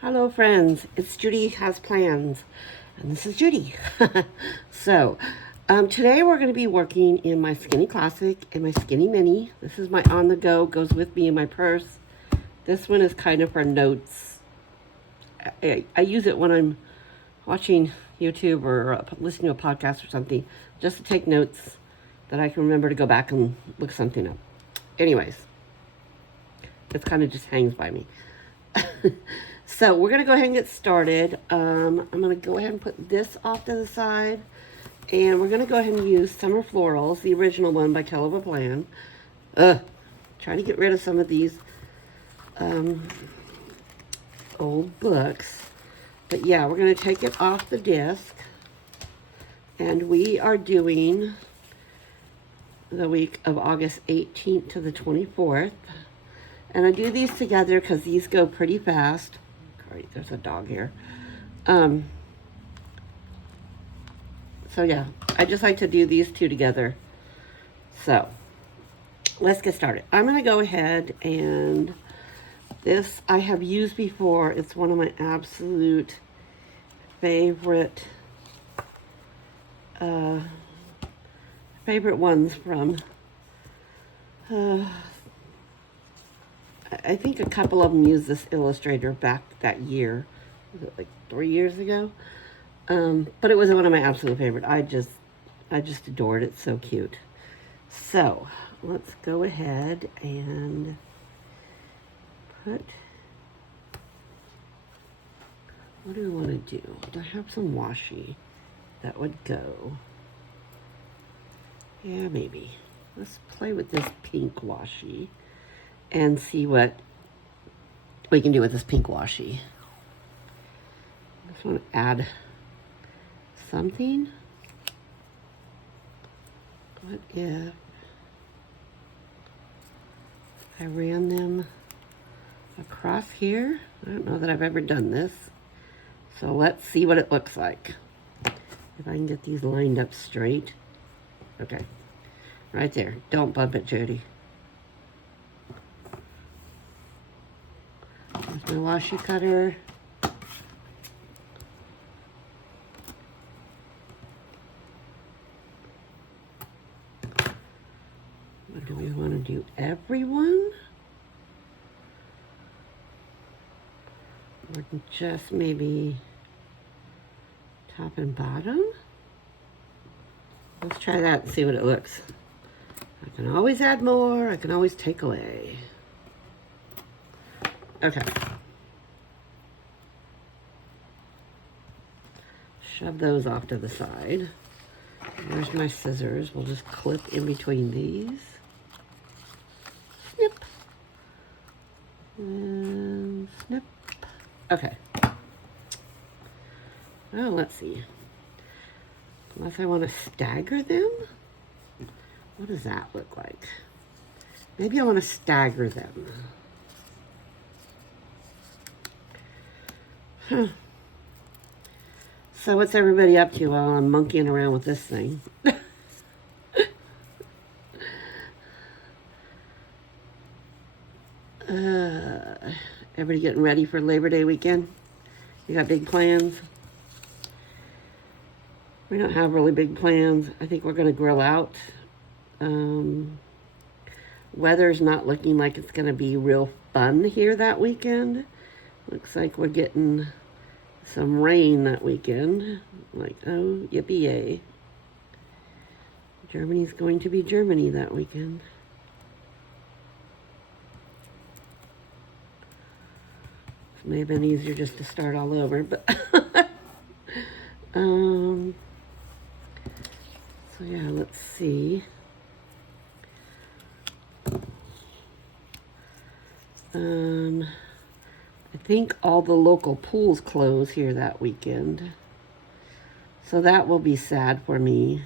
Hello friends, it's Judy Has Plans, and this is Judy. So, today we're going to be working in my Skinny Classic and my Skinny Mini. This is my on-the-go, goes with me in my purse. This one is kind of for notes. I use it when I'm watching YouTube or listening to a podcast or something, just to take notes that I can remember to go back and look something up. Anyways, it kind of just hangs by me. So we're going to go ahead and get started. I'm going to go ahead and put this off to the side. And we're going to go ahead and use Summer Florals, the original one by Kelly Plan. Trying to get rid of some of these old books. But yeah, we're going to take it off the disc. And we are doing the week of August 18th to the 24th. And I do these together because these go pretty fast. Sorry, there's a dog here. So yeah, I just like to do these two together. So let's get started. I'm going to go ahead and this I have used before. It's one of my absolute favorite ones from I think a couple of them used this illustrator back that year. Was it like 3 years ago? But it was one of my absolute favorite. I just adored it. So cute. So let's go ahead and put, what do we want to do? Do I have some washi that would go? Yeah, maybe. Let's play with this pink washi and see what we can do with this pink washi. I just want to add something. What if I ran them across here? I don't know that I've ever done this. So let's see what it looks like. If I can get these lined up straight. Okay, right there. Don't bump it, Judy. There's my washi cutter. What do we want to do? Everyone? Or just maybe top and bottom? Let's try that and see what it looks. I can always add more. I can always take away. Okay. Shove those off to the side. There's my scissors. We'll just clip in between these. Snip. And snip. Okay. Well, let's see. Unless I want to stagger them. What does that look like? Maybe I want to stagger them. Huh. So what's everybody up to while I'm monkeying around with this thing? Everybody getting ready for Labor Day weekend? You got big plans? We don't have really big plans. I think we're going to grill out. Weather's not looking like it's going to be real fun here that weekend. Looks like we're getting some rain that weekend. Like, oh, yippee yay. Germany's going to be Germany that weekend. It may have been easier just to start all over, but so yeah, let's see. I think all the local pools close here that weekend. So that will be sad for me.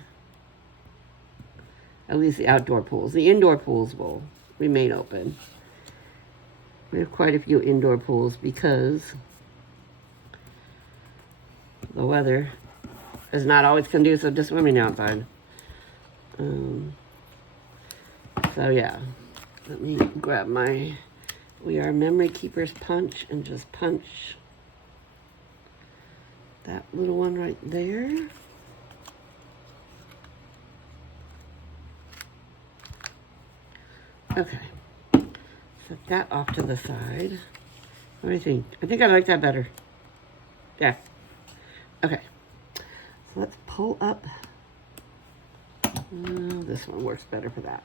At least the outdoor pools. The indoor pools will remain open. We have quite a few indoor pools because the weather is not always conducive to swimming outside. So yeah, let me grab my We Are Memory Keepers punch and just punch that little one right there. Okay, set that off to the side. What do you think? I think I like that better. Yeah. Okay, so let's pull up. This one works better for that.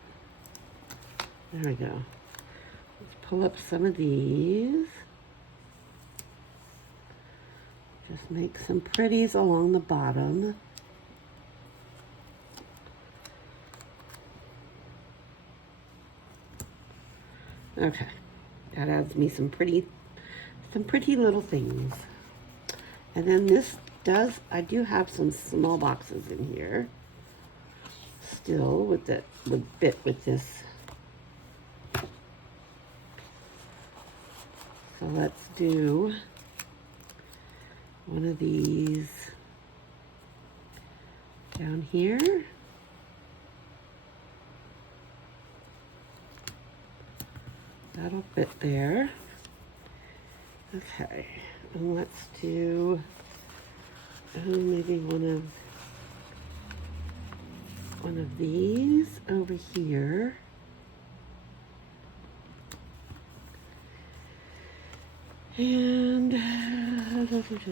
There we go. Let's pull up some of these. Just make some pretties along the bottom. Okay, that adds me some pretty little things. And then this does, I do have some small boxes in here still with the bit with this. So let's do one of these down here. That'll fit there. Okay, and let's do maybe one of these over here. And what do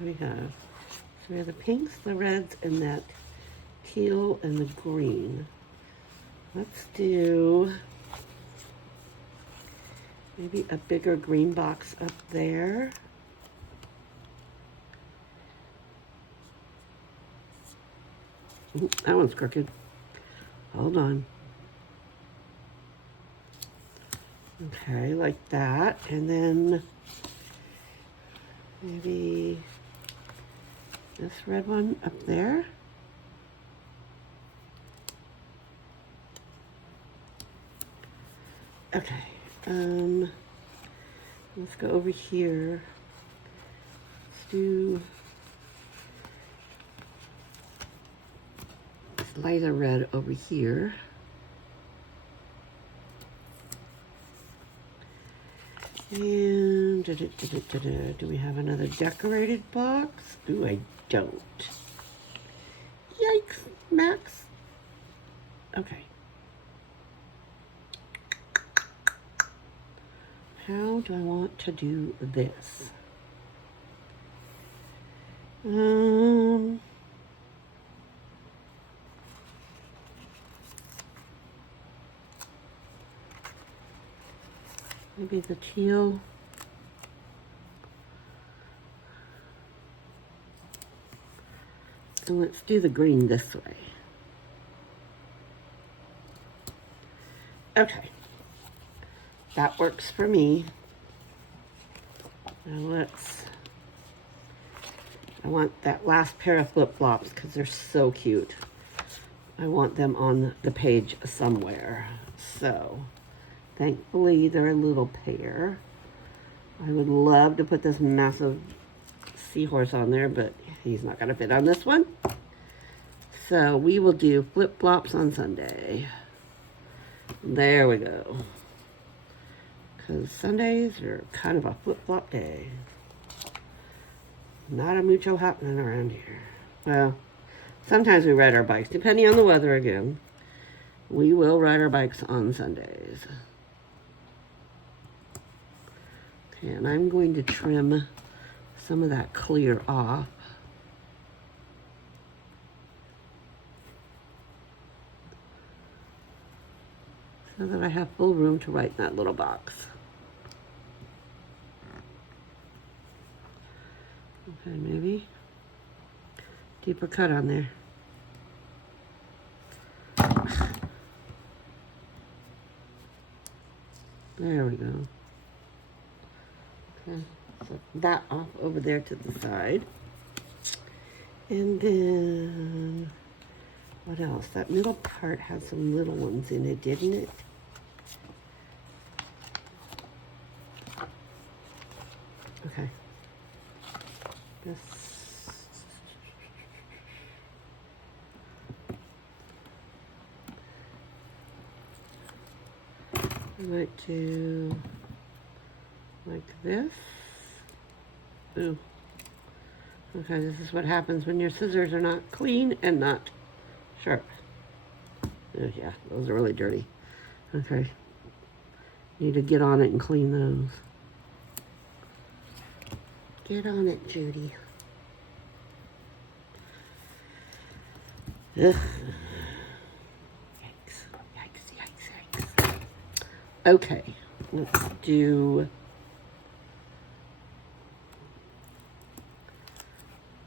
we have? So we have the pinks, the reds, and that teal and the green. Let's do maybe a bigger green box up there. Ooh, that one's crooked. Hold on. Okay, like that. And then maybe this red one up there. Okay. Let's go over here. Let's do this lighter red over here. And do we have another decorated box? Ooh, I don't. Yikes, Max. Okay. How do I want to do this? Maybe the teal. And let's do the green this way. Okay. That works for me. Now I want that last pair of flip-flops because they're so cute. I want them on the page somewhere. So, thankfully, they're a little pair. I would love to put this massive seahorse on there, but he's not going to fit on this one. So, we will do flip-flops on Sunday. There we go. Because Sundays are kind of a flip-flop day. Not a mucho happening around here. Well, sometimes we ride our bikes, depending on the weather again. We will ride our bikes on Sundays. Okay, and I'm going to trim some of that clear off. So that I have full room to write in that little box. Okay, maybe deeper cut on there. There we go. Okay, so that off over there to the side. And then, what else? That middle part had some little ones in it, didn't it? Okay. I might do like this. Ooh. Okay, this is what happens when your scissors are not clean and not sharp. Oh, yeah, those are really dirty. Okay. Need to get on it and clean those. Get on it, Judy. Ugh. Yikes, yikes, yikes, yikes. Okay, let's do...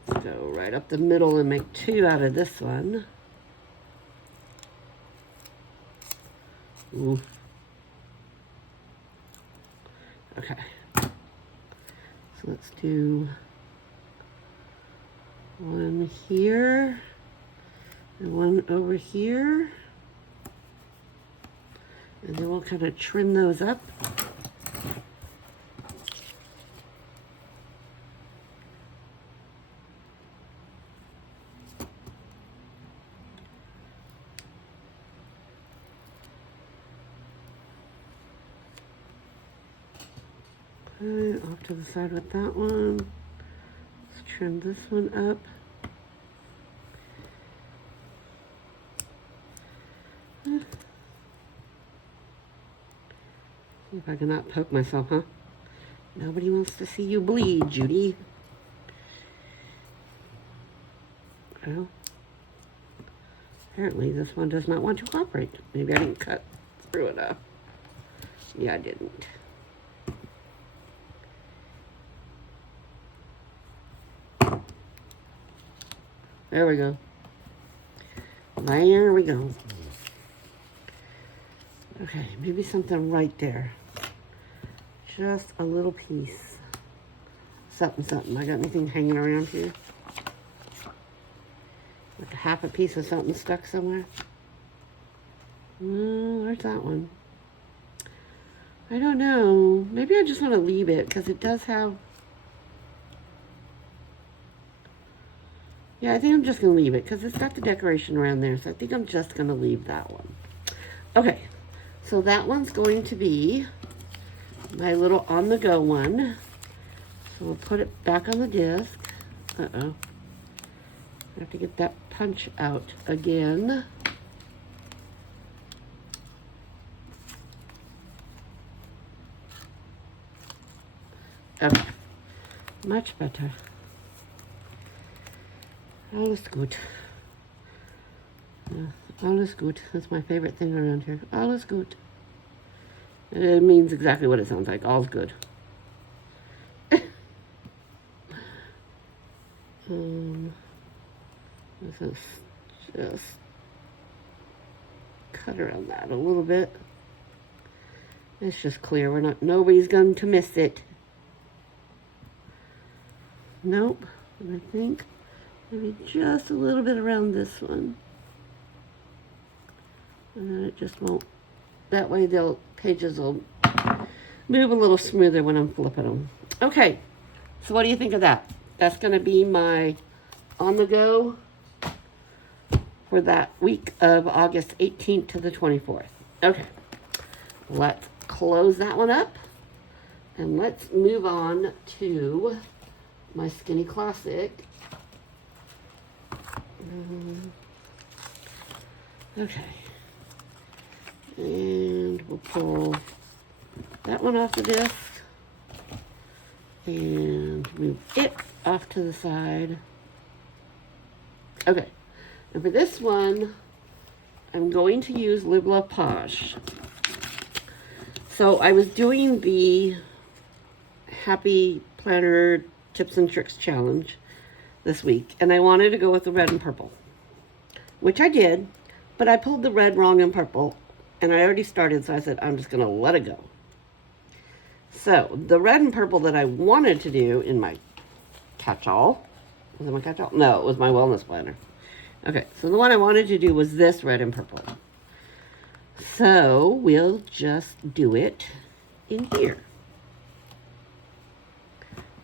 Let's go right up the middle and make 2 out of this one. Ooh. Okay. So let's do 1 here and 1 over here. And then we'll kind of trim those up. Okay, off to the side with that one. Let's trim this one up. See if I can not poke myself, huh? Nobody wants to see you bleed, Judy. Well, apparently this one does not want to cooperate. Maybe I didn't cut through enough. Yeah, I didn't. There we go. There we go. Okay, maybe something right there. Just a little piece. Something, something. I got anything hanging around here? Like half a piece of something stuck somewhere? Where's that one? I don't know. Maybe I just want to leave it because it does have... Yeah, I think I'm just going to leave it because it's got the decoration around there. So I think I'm just going to leave that one. Okay, so that one's going to be my little on-the-go one. So we'll put it back on the disc. Uh-oh. I have to get that punch out again. Okay, much better. Alles gut. Yeah, alles gut. That's my favorite thing around here. Alles gut. It means exactly what it sounds like. All's good. This is just cut around that a little bit. It's just clear. Nobody's going to miss it. Nope. And I think maybe just a little bit around this one. And then it just won't. That way pages will move a little smoother when I'm flipping them. Okay. So what do you think of that? That's going to be my on-the-go for that week of August 18th to the 24th. Okay. Let's close that one up. And let's move on to my Skinny Classic. Okay. And we'll pull that one off the disc and move it off to the side. Okay. And for this one, I'm going to use Live Love Posh. So I was doing the Happy Planner Tips and Tricks Challenge this week, and I wanted to go with the red and purple, which I did, but I pulled the red wrong and purple, and I already started, so I said, I'm just going to let it go. So the red and purple that I wanted to do in my catch-all, was it my catch-all? No, it was my wellness planner. Okay, so the one I wanted to do was this red and purple. So we'll just do it in here.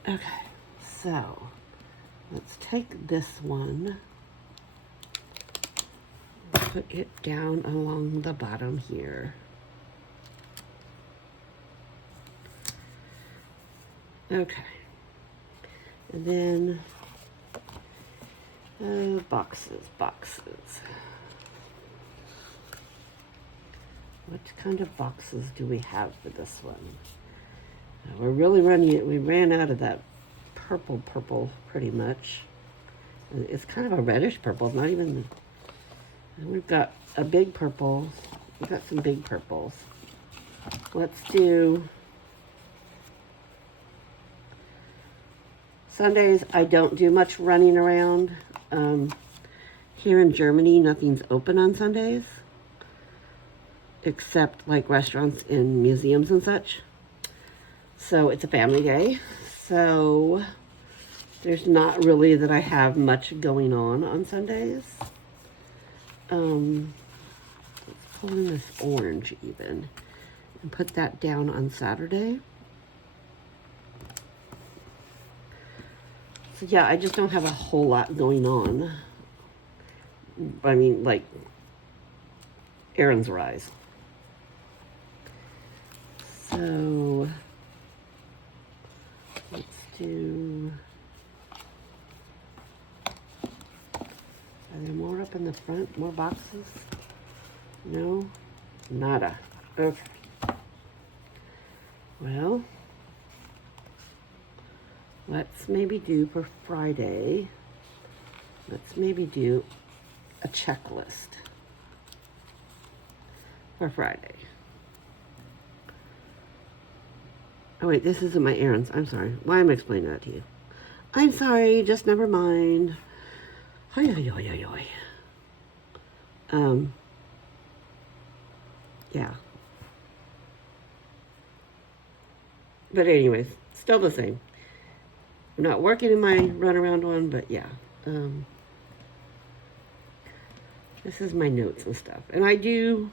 Okay, so let's take this one, put it down along the bottom here. Okay, and then Boxes, boxes. What kind of boxes do we have for this one? We're really running it. We ran out of that purple pretty much. It's kind of a reddish purple, not even. And we've got a big purple. We've got some big purples. Let's do Sundays. I don't do much running around. Here in Germany, nothing's open on Sundays, except like restaurants and museums and such. So it's a family day. So there's not really that I have much going on Sundays. Let's pull in this orange even and put that down on Saturday. So yeah, I just don't have a whole lot going on. I mean, like, errands arise. So let's do, are there more up in the front? More boxes? No? Nada. Okay. Well, let's maybe do for Friday, let's maybe do a checklist for Friday. Oh wait, this isn't my errands. I'm sorry. Why am I explaining that to you? I'm sorry, just never mind. Hoi, hoi, hoi, hoi, hoi. Yeah. But anyways, still the same. I'm not working in my runaround one, but yeah. This is my notes and stuff. And I do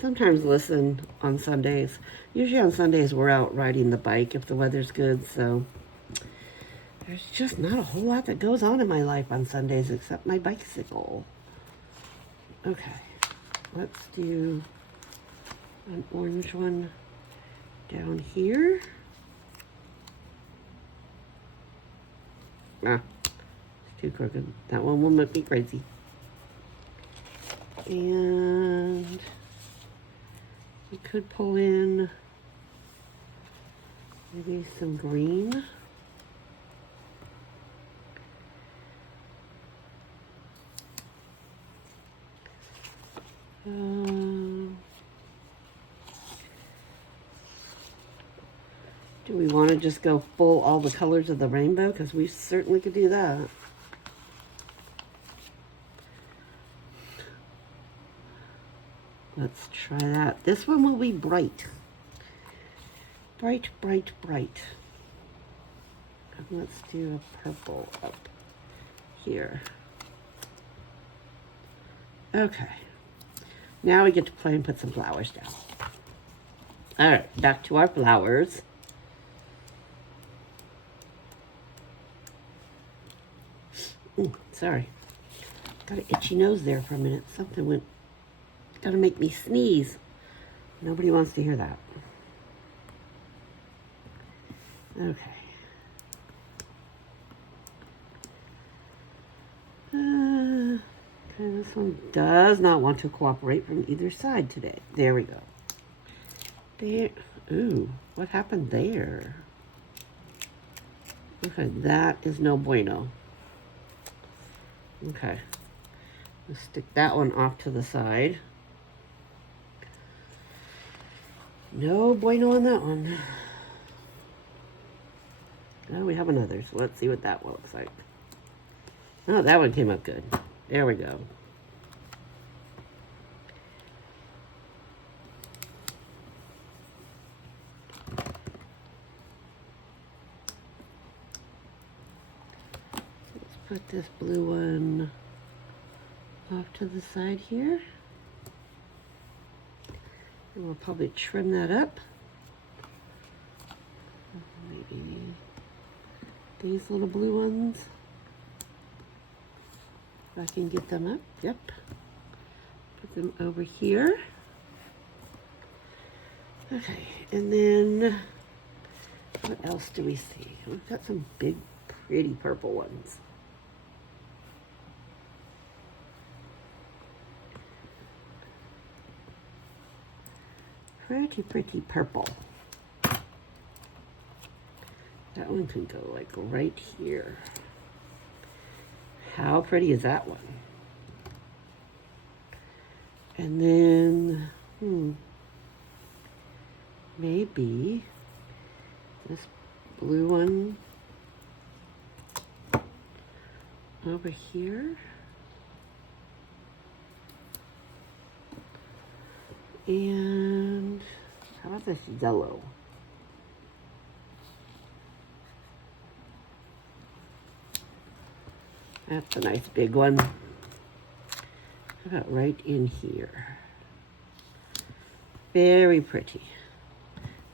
sometimes listen on Sundays. Usually on Sundays we're out riding the bike if the weather's good, so there's just not a whole lot that goes on in my life on Sundays except my bicycle. Okay, let's do an orange one down here. Ah, it's too crooked. That one will make me crazy. And we could pull in maybe some green. Do we want to just go full all the colors of the rainbow? Because we certainly could do that. Let's try that. This one will be bright. Bright, bright, bright. And let's do a purple up here. Okay. Now we get to play and put some flowers down. All right, back to our flowers. Ooh, sorry. Got an itchy nose there for a minute. Something went, gotta make me sneeze. Nobody wants to hear that. Okay. Okay, this one does not want to cooperate from either side today. There we go. There. Ooh, what happened there? Okay, that is no bueno. Okay. Let's stick that one off to the side. No bueno on that one. Oh, we have another, so let's see what that one looks like. Oh, that one came up good. There we go. Let's put this blue one off to the side here. And we'll probably trim that up. Maybe these little blue ones. If I can get them up. Yep. Put them over here. Okay, and then what else do we see? We've got some big, pretty purple ones. Pretty, pretty purple. That one can go like right here. How pretty is that one? And then, maybe this blue one over here. And how about this yellow? That's a nice big one. How about right in here? Very pretty.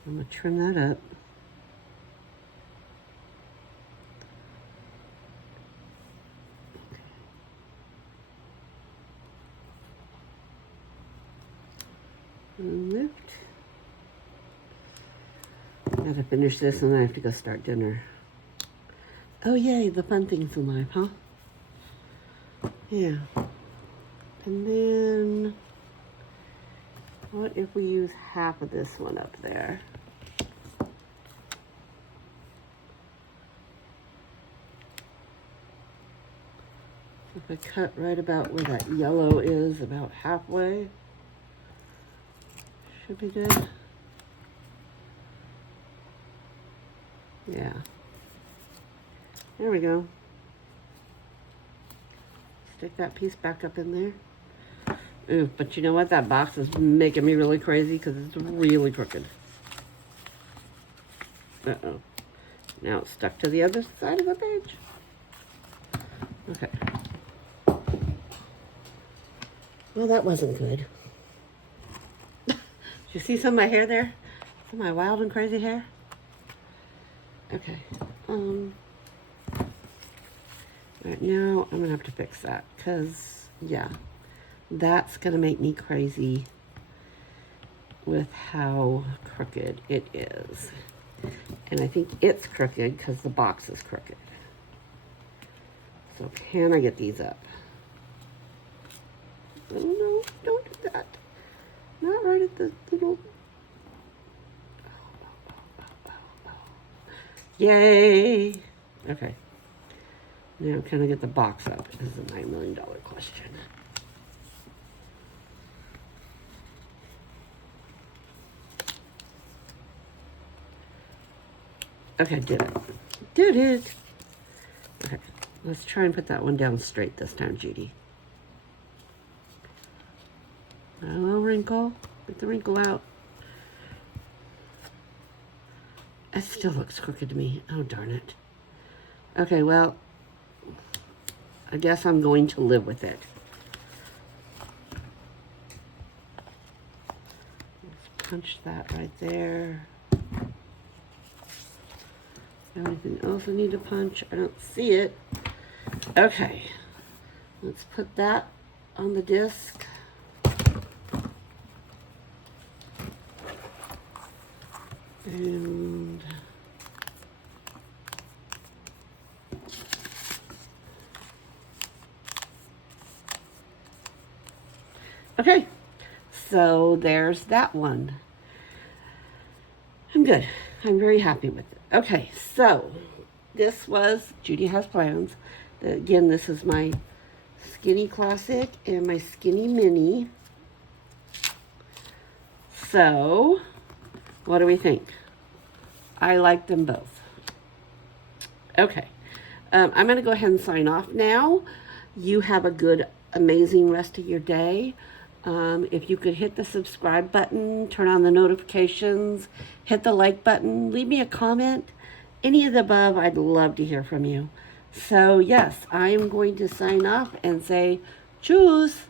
I'm gonna trim that up. Lift. I gotta finish this and then I have to go start dinner. Oh yay, the fun things in life, huh? Yeah. And then, what if we use half of this one up there? If I cut right about where that yellow is, about halfway, should be good. Yeah. There we go. Stick that piece back up in there. Ooh, but you know what? That box is making me really crazy because it's really crooked. Uh-oh. Now it's stuck to the other side of the page. Okay. Well, that wasn't good. Did you see some of my hair there? Some of my wild and crazy hair? Okay. Right now, I'm going to have to fix that because, yeah, that's going to make me crazy with how crooked it is. And I think it's crooked because the box is crooked. So can I get these up? Oh, no, don't do that. Not right at the little... Yay! Okay. Now, can I get the box up? Is the $9 million question. Okay, did it. Did it! Okay, let's try and put that one down straight this time, Judy. A little wrinkle. Get the wrinkle out. It still looks crooked to me. Oh, darn it. Okay, well, I guess I'm going to live with it. Let's punch that right there. Anything else I need to punch? I don't see it. Okay. Let's put that on the disc. And okay, so there's that one. I'm good. I'm very happy with it. Okay, so this was Judy Has Plans. Again, this is my Skinny Classic and my Skinny Mini. So, what do we think? I like them both. Okay, I'm going to go ahead and sign off now. You have a good, amazing rest of your day. If you could hit the subscribe button, turn on the notifications, hit the like button, leave me a comment, any of the above, I'd love to hear from you. So yes, I'm going to sign off and say, tschüss.